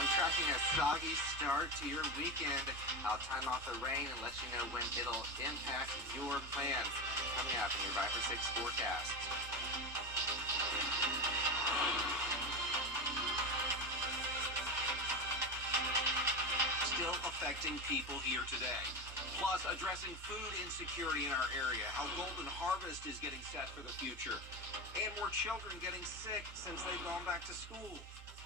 I'm tracking a soggy start to your weekend. I'll time off the rain and let you know when it'll impact your plans. Coming up in your 5 for 6 forecast. Still affecting people here today. Plus, addressing food insecurity in our area, how Golden Harvest is getting set for the future, and more children getting sick since they've gone back to school.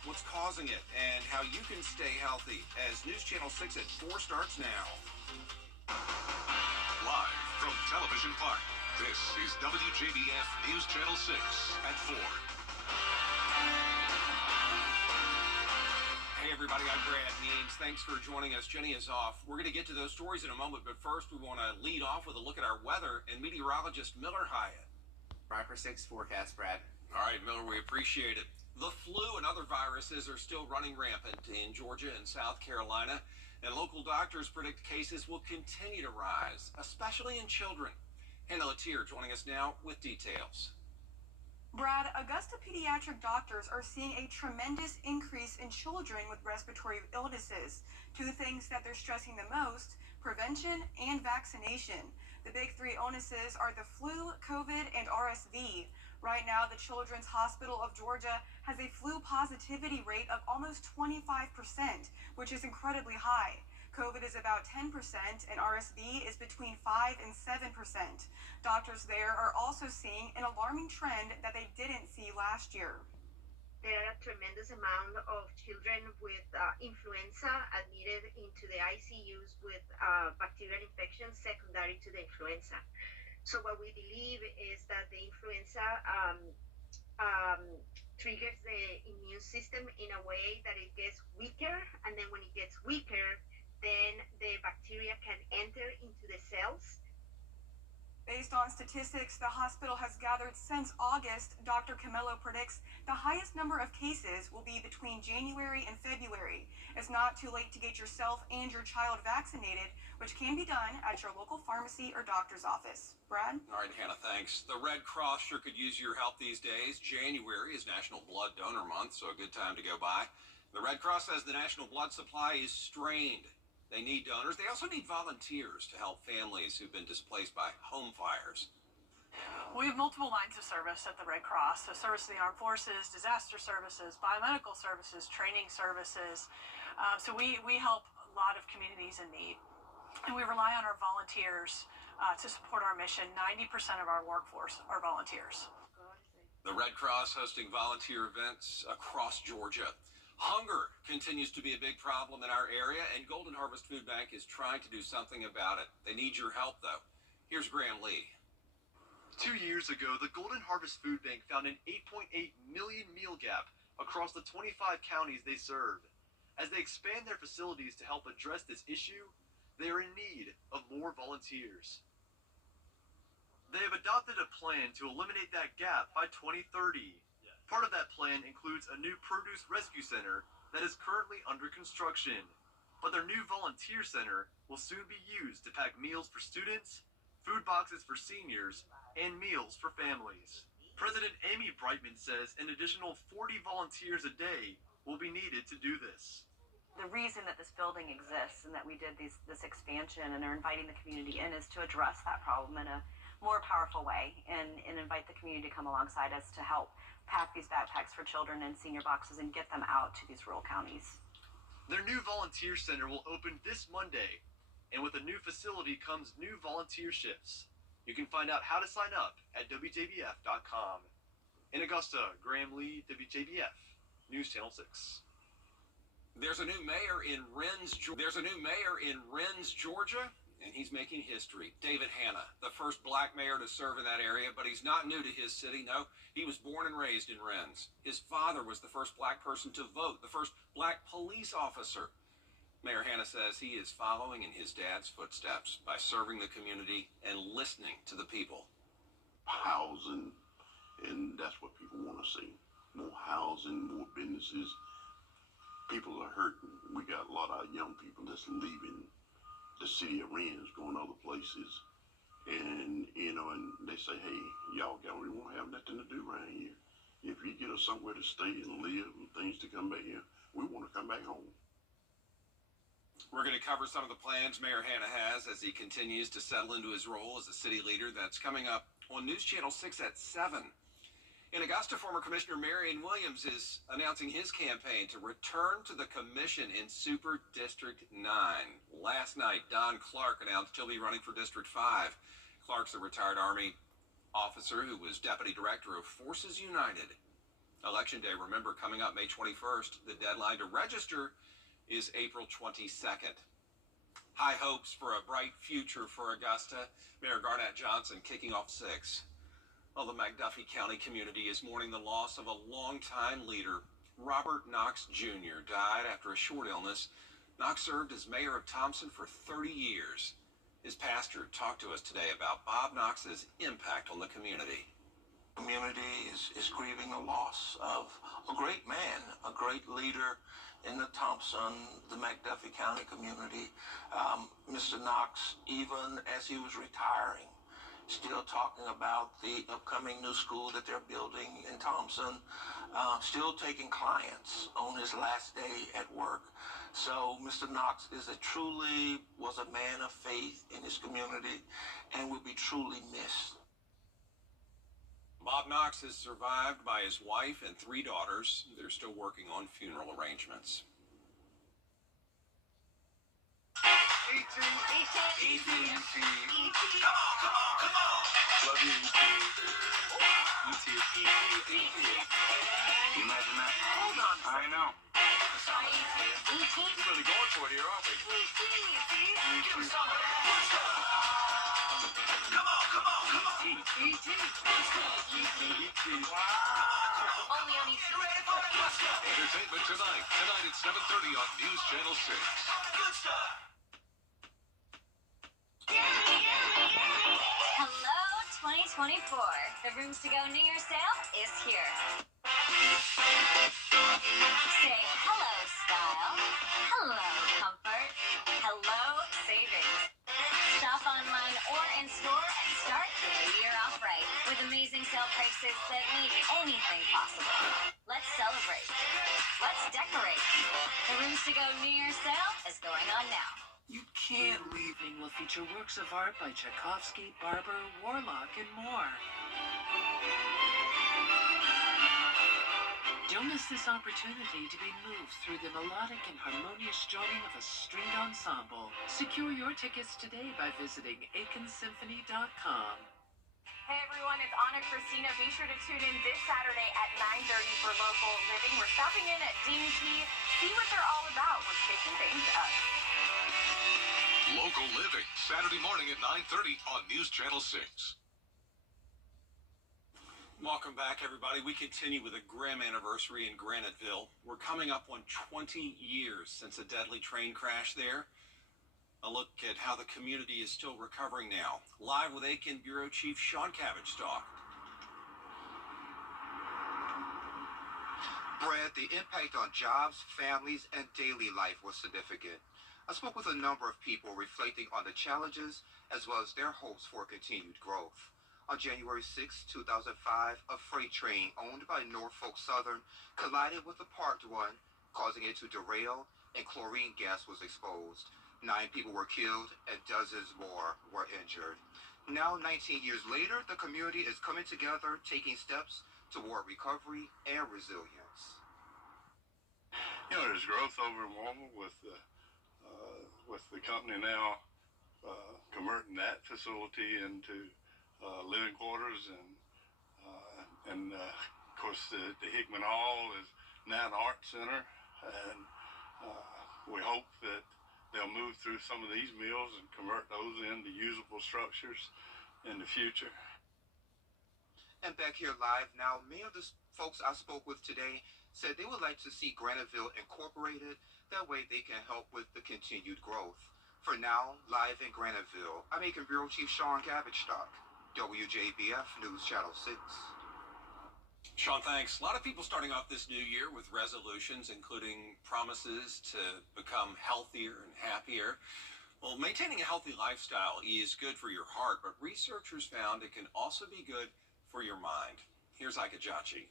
What's causing it, and how you can stay healthy as News Channel 6 at 4 starts now. Live from Television Park, this is WJBF News Channel 6 at 4. Hey everybody, I'm Brad Means. Thanks for joining us. Jenny is off. We're going to get to those stories in a moment, but first we want to lead off with a look at our weather and meteorologist Miller Hyatt. 5 for 6 forecast, Brad. All right, Miller, we appreciate it. The flu and other viruses are still running rampant in Georgia and South Carolina, and local doctors predict cases will continue to rise, especially in children. Hannah Latier joining us now with details. Brad, Augusta pediatric doctors are seeing a tremendous increase in children with respiratory illnesses. Two things that they're stressing the most: prevention and vaccination. The big three illnesses are the flu, COVID, and RSV. Right now, the Children's Hospital of Georgia has a flu positivity rate of almost 25%, which is incredibly high. COVID is about 10%, and RSV is between 5 and 7%. Doctors there are also seeing an alarming trend that they didn't see last year. There are a tremendous amount of children with influenza admitted into the ICUs with bacterial infections secondary to the influenza. So what we believe is that the influenza triggers the immune system in a way that it gets weaker, and then when it gets weaker, then the bacteria can enter into the cells. Based on statistics the hospital has gathered since August, Dr. Camillo predicts the highest number of cases will be between January and February. It's not too late to get yourself and your child vaccinated, which can be done at your local pharmacy or doctor's office. Brad? All right, Hannah, thanks. The Red Cross sure could use your help these days. January is National Blood Donor Month, so a good time to go by. The Red Cross says the national blood supply is strained. They need donors. They also need volunteers to help families who've been displaced by home fires. We have multiple lines of service at the Red Cross. So service to the armed forces, disaster services, biomedical services, training services. So we help a lot of communities in need. And we rely on our volunteers to support our mission. 90% of our workforce are volunteers. The Red Cross hosting volunteer events across Georgia. Hunger continues to be a big problem in our area, and Golden Harvest Food Bank is trying to do something about it. They need your help, though. Here's Graham Lee. 2 years ago, the Golden Harvest Food Bank found an 8.8 million meal gap across the 25 counties they serve. As they expand their facilities to help address this issue, they are in need of more volunteers. They have adopted a plan to eliminate that gap by 2030. Part of that plan includes a new produce rescue center that is currently under construction. But their new volunteer center will soon be used to pack meals for students, food boxes for seniors, and meals for families. President Amy Brightman says an additional 40 volunteers a day will be needed to do this. The reason that this building exists and that we did this expansion and are inviting the community in is to address that problem in a more powerful way and invite the community to come alongside us to help pack these backpacks for children and senior boxes and get them out to these rural counties. Their new volunteer center will open this Monday, and with a new facility comes new volunteer shifts. You can find out how to sign up at WJBF.com. In Augusta, Graham Lee, WJBF, News Channel 6. There's a new mayor in Rennes, Georgia, and he's making history. David Hanna, the first black mayor to serve in that area, but he's not new to his city. No, he was born and raised in Rennes. His father was the first black person to vote, the first black police officer. Mayor Hanna says he is following in his dad's footsteps by serving the community and listening to the people. Housing, and that's what people want to see. More housing, more businesses. People are hurting. We got a lot of young people that's leaving the city of Rennes, going other places, and and they say, hey, y'all really won't have nothing to do around here. If you get us somewhere to stay and live and things to come back here, we want to come going back home. We're going to cover some of the plans Mayor Hanna has as he continues to settle into his role as a city leader. That's coming up on News Channel 6 at 7. In Augusta, former Commissioner Marion Williams is announcing his campaign to return to the commission in Super District 9. Last night, Don Clark announced he'll be running for District 5. Clark's a retired Army officer who was Deputy Director of Forces United. Election Day, remember, coming up May 21st. The deadline to register is April 22nd. High hopes for a bright future for Augusta. Mayor Garnett Johnson kicking off 6. Well, the McDuffie County community is mourning the loss of a longtime leader. Robert Knox Jr. died after a short illness. Knox served as mayor of Thompson for 30 years. His pastor talked to us today about Bob Knox's impact on the community. The community is grieving the loss of a great man, a great leader in the Thompson, the McDuffie County community. Mr. Knox, even as he was retiring, still talking about the upcoming new school that they're building in Thompson, still taking clients on his last day at work. So Mr. Knox was a man of faith in his community and will be truly missed. Bob Knox is survived by his wife and 3 daughters. They're still working on funeral arrangements. E.T. E.T. E.T. Come on. Love you, E.T. E.T. E.T. Can you imagine that? Hold on. I know. E.T. We're really going for it here, aren't we? E.T. Give us some of that good stuff. Come on. E.T. E.T. Wow. Only on E.T. You ready for it? Let's go. Entertainment tonight. Tonight at 7:30 on News Channel 6. Good stuff. Hello, 2024. The Rooms to Go New Year's sale is here. Say hello, style. Hello, comfort. Hello, savings. Shop online or in store and start the year off right with amazing sale prices that make anything possible. Let's celebrate. Let's decorate. The Rooms to Go New Year's sale is going on now. You can't leave. Will feature works of art by Tchaikovsky, Barber, Warlock, and more. Don't miss this opportunity to be moved through the melodic and harmonious joining of a stringed ensemble. Secure your tickets today by visiting AikenSymphony.com. Hey everyone, it's Anna Christina. Be sure to tune in this Saturday at 9:30 for Local Living. We're stopping in at Dean Tea, see what they're all about. We're shaking things up. Local Living, Saturday morning at 9:30 on News Channel 6. Welcome back, everybody. We continue with a grim anniversary in Graniteville. We're coming up on 20 years since a deadly train crash there. A look at how the community is still recovering now. Live with Aiken Bureau Chief Sean Cabbage-Stalk. Brad, the impact on jobs, families, and daily life was significant. I spoke with a number of people reflecting on the challenges as well as their hopes for continued growth. On January 6, 2005, a freight train owned by Norfolk Southern collided with a parked one, causing it to derail, and chlorine gas was exposed. 9 people were killed and dozens more were injured. Now, 19 years later, the community is coming together, taking steps toward recovery and resilience. You know, there's growth over in Walmart with the company now converting that facility into living quarters, and of course the Hickman Hall is now an art center, and we hope that they'll move through some of these mills and convert those into usable structures in the future. And back here live now, many of the folks I spoke with today said they would like to see Graniteville incorporated. That way they can help with the continued growth. For now, live in Graniteville, I'm Aiken Bureau Chief Sean Cabbage-Stalk, WJBF News Channel 6. Sean, thanks. A lot of people starting off this new year with resolutions, including promises to become healthier and happier. Well, maintaining a healthy lifestyle is good for your heart, but researchers found it can also be good for your mind. Here's Ike Ajachi.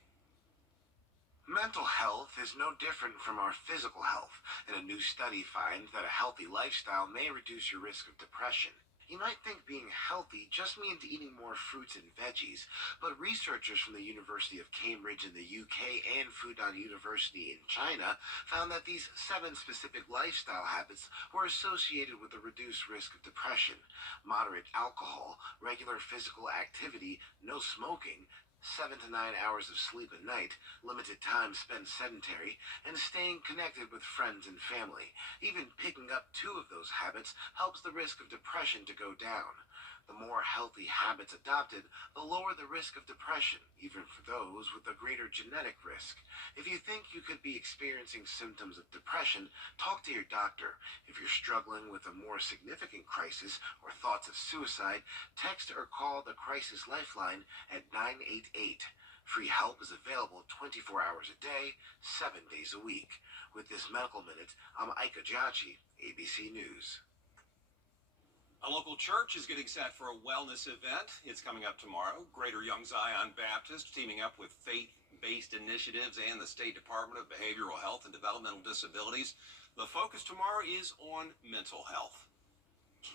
Mental health is no different from our physical health, and a new study finds that a healthy lifestyle may reduce your risk of depression. You might think being healthy just means eating more fruits and veggies, but researchers from the University of Cambridge in the UK and Fudan University in China found that these 7 specific lifestyle habits were associated with a reduced risk of depression: moderate alcohol, regular physical activity, no smoking, 7 to 9 hours of sleep a night, limited time spent sedentary, and staying connected with friends and family. Even picking up 2 of those habits helps the risk of depression to go down. The more healthy habits adopted, the lower the risk of depression, even for those with a greater genetic risk. If you think you could be experiencing symptoms of depression, talk to your doctor. If you're struggling with a more significant crisis or thoughts of suicide, text or call the Crisis Lifeline at 988. Free help is available 24 hours a day, 7 days a week. With this Medical Minute, I'm Ika Jachi, ABC News. A local church is getting set for a wellness event. It's coming up tomorrow. Greater Young Zion Baptist teaming up with faith-based initiatives and the State Department of Behavioral Health and Developmental Disabilities. The focus tomorrow is on mental health.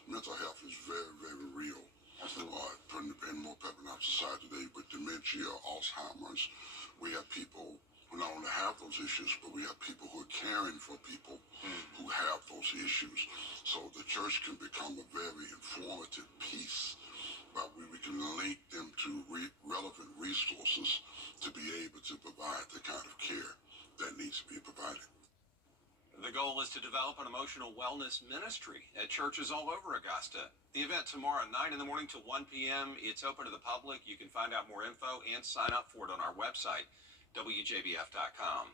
Mental health is very, very real. And more people in our society today with dementia, Alzheimer's. We have people who not only have those issues, but we have people who are caring for people who have those issues. So the church can become a very informative piece, but we can link them to relevant resources to be able to provide the kind of care that needs to be provided. The goal is to develop an emotional wellness ministry at churches all over Augusta. The event tomorrow, 9 in the morning to 1 p.m. It's open to the public. You can find out more info and sign up for it on our website, WJBF.com.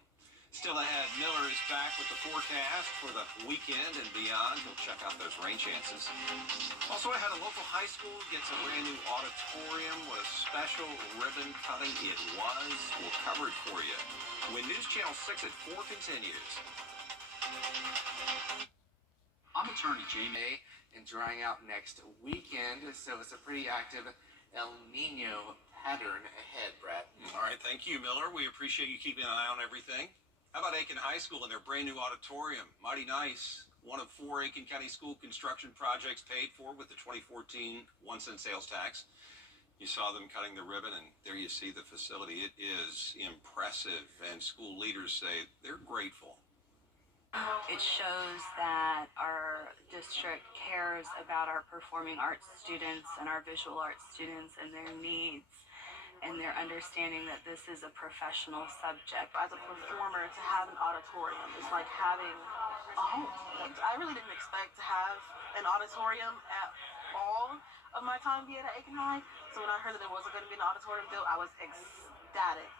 Still ahead, Miller is back with the forecast for the weekend and beyond. He'll check out those rain chances. Also, I had a local high school gets a brand new auditorium. What a special ribbon cutting it was. We'll cover it for you when News Channel 6 at 4 continues. I'm attorney Jamie, and drying out next weekend, so it's a pretty active El Nino pattern ahead, Brad. All right, thank you, Miller. We appreciate you keeping an eye on everything. How about Aiken High School and their brand new auditorium? Mighty nice. One of 4 Aiken County school construction projects paid for with the 2014 1-cent sales tax. You saw them cutting the ribbon, and there you see the facility. It is impressive, and school leaders say they're grateful. It shows that our district cares about our performing arts students and our visual arts students and their needs and their understanding that this is a professional subject. As a performer, to have an auditorium is like having a home. I really didn't expect to have an auditorium at all of my time being at Aiken High. So when I heard that there wasn't going to be an auditorium built, I was ecstatic.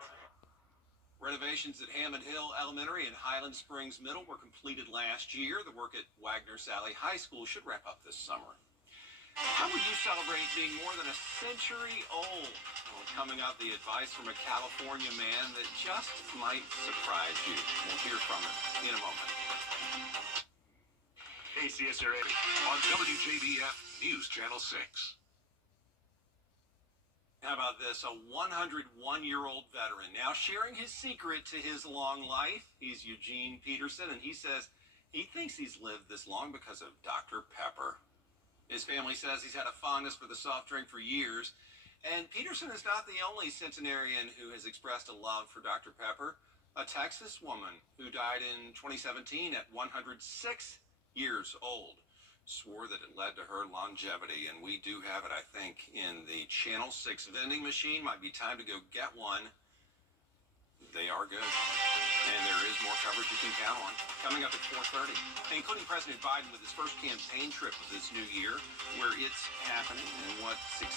Renovations at Hammond Hill Elementary and Highland Springs Middle were completed last year. The work at Wagner Sally High School should wrap up this summer. How will you celebrate being more than a century old? Well, coming up, the advice from a California man that just might surprise you. We'll hear from him in a moment. KCSRA on WJBF News Channel 6. How about this? A 101-year-old veteran now sharing his secret to his long life. He's Eugene Peterson, and he says he thinks he's lived this long because of Dr. Pepper. His family says he's had a fondness for the soft drink for years, and Peterson is not the only centenarian who has expressed a love for Dr. Pepper. A Texas woman who died in 2017 at 106 years old swore that it led to her longevity, and we do have it, I think, in the Channel 6 vending machine. Might be time to go get one. They are good, and there is more coverage you can count on. Coming up at 4:30, including President Biden with his first campaign trip of this new year, where it's happening and what success